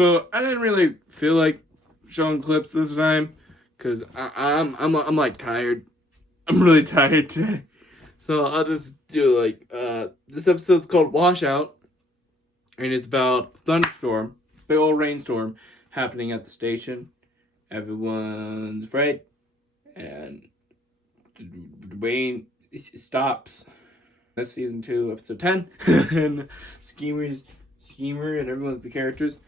So I didn't really feel like showing clips this time because I'm like tired. I'm really tired today. So I'll just do like this episode's called Washout, and it's about thunderstorm, big old rainstorm happening at the station. Everyone's afraid, and the rain stops. That's season 2, episode 10, and Schemer and everyone's the characters.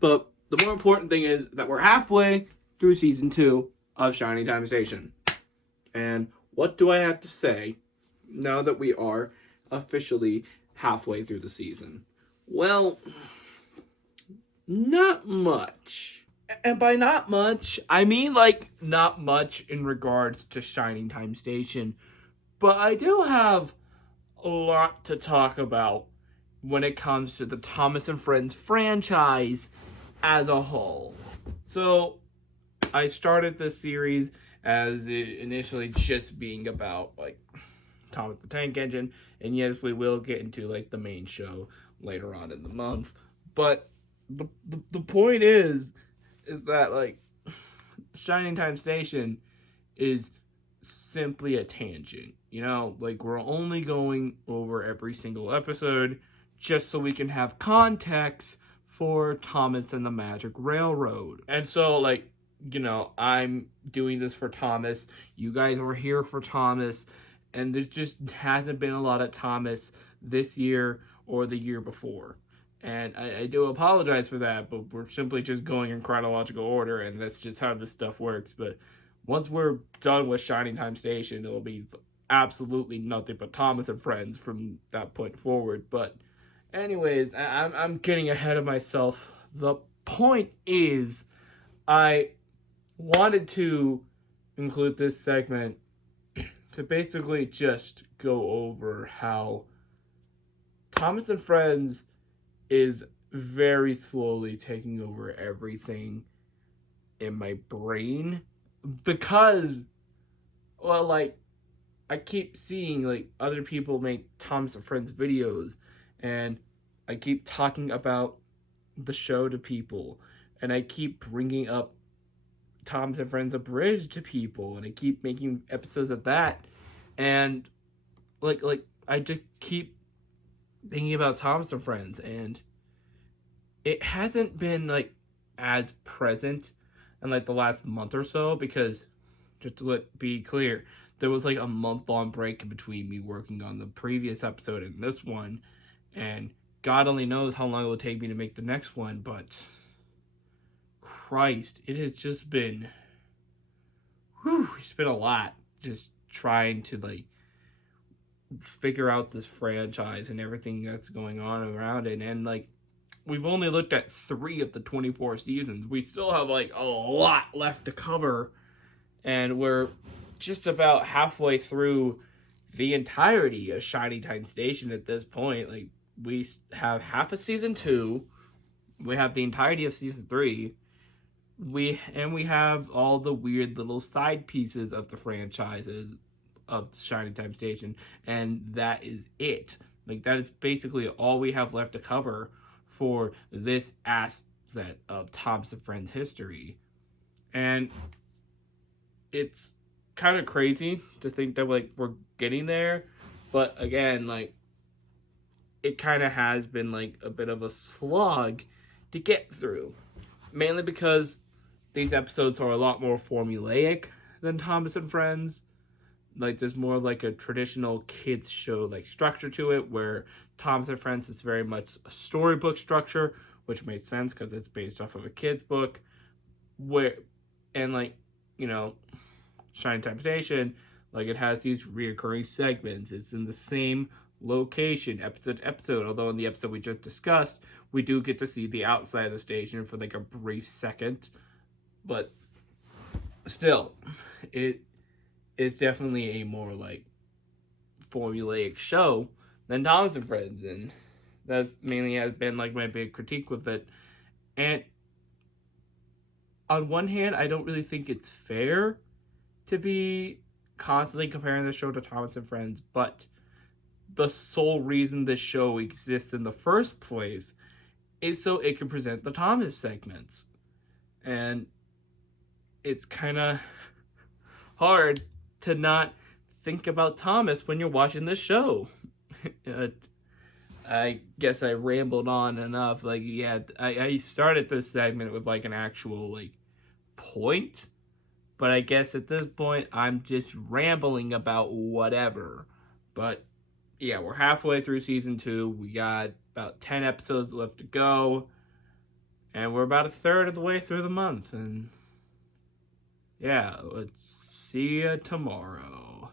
But the more important thing is that we're halfway through season 2 of Shining Time Station. And what do I have to say now that we are officially halfway through the season? Well, not much. And by not much, I mean like not much in regards to Shining Time Station. But I do have a lot to talk about when it comes to the Thomas and Friends franchise as a whole. So, I started this series as it initially just being about, like, Thomas the Tank Engine, and yes, we will get into, like, the main show later on in the month, but the point is that, like, Shining Time Station is simply a tangent, you know, like, we're only going over every single episode just so we can have context for Thomas and the Magic Railroad. And so, like, you know, I'm doing this for Thomas. You guys were here for Thomas. And there just hasn't been a lot of Thomas this year or the year before. And I do apologize for that, but we're simply just going in chronological order, and that's just how this stuff works. But once we're done with Shining Time Station, it'll be absolutely nothing but Thomas and Friends from that point forward. But anyways, I'm getting ahead of myself. The point is, I wanted to include this segment to basically just go over how Thomas and Friends is very slowly taking over everything in my brain. Because, well, like, I keep seeing, like, other people make Thomas and Friends videos, and I keep talking about the show to people, and I keep bringing up Thomas and Friends Abridged to people, and I keep making episodes of that, and, like, I just keep thinking about Thomas and Friends, and it hasn't been, like, as present in, like, the last month or so, because, just to be clear, there was, like, a month-long break in between me working on the previous episode and this one, and God only knows how long it will take me to make the next one, but Christ, it has just been, it's been a lot, just trying to, like, figure out this franchise and everything that's going on around it, and, like, we've only looked at 3 of the 24 seasons. We still have, like, a lot left to cover, and we're just about halfway through the entirety of Shining Time Station at this point. Like, we have half of season 2, we have the entirety of season 3, we have all the weird little side pieces of the franchises of Shining Time Station, and that is it. Like, that is basically all we have left to cover for this asset of Thomas and Friends history. And it's kind of crazy to think that, like, we're getting there, but again, like, it kind of has been, like, a bit of a slog to get through, mainly because these episodes are a lot more formulaic than Thomas and Friends. Like, there's more of, like, a traditional kids show, like, structure to it, where Thomas and Friends is very much a storybook structure, which makes sense because it's based off of a kid's book, and, like, you know, Shining Time Station, like, it has these reoccurring segments. It's in the same location, episode to episode, although in the episode we just discussed, we do get to see the outside of the station for, like, a brief second, but still, it is definitely a more, like, formulaic show than Thomas and Friends, and that mainly has been, like, my big critique with it. And on one hand, I don't really think it's fair to be constantly comparing the show to Thomas and Friends, but the sole reason this show exists in the first place so it can present the Thomas segments. And it's kind of hard to not think about Thomas when you're watching this show. I guess I rambled on enough. Like, yeah, I started this segment with like an actual like point, but I guess at this point I'm just rambling about whatever. But yeah, we're halfway through season 2. We got about 10 episodes left to go, and we're about a third of the way through the month. And yeah, let's see you tomorrow.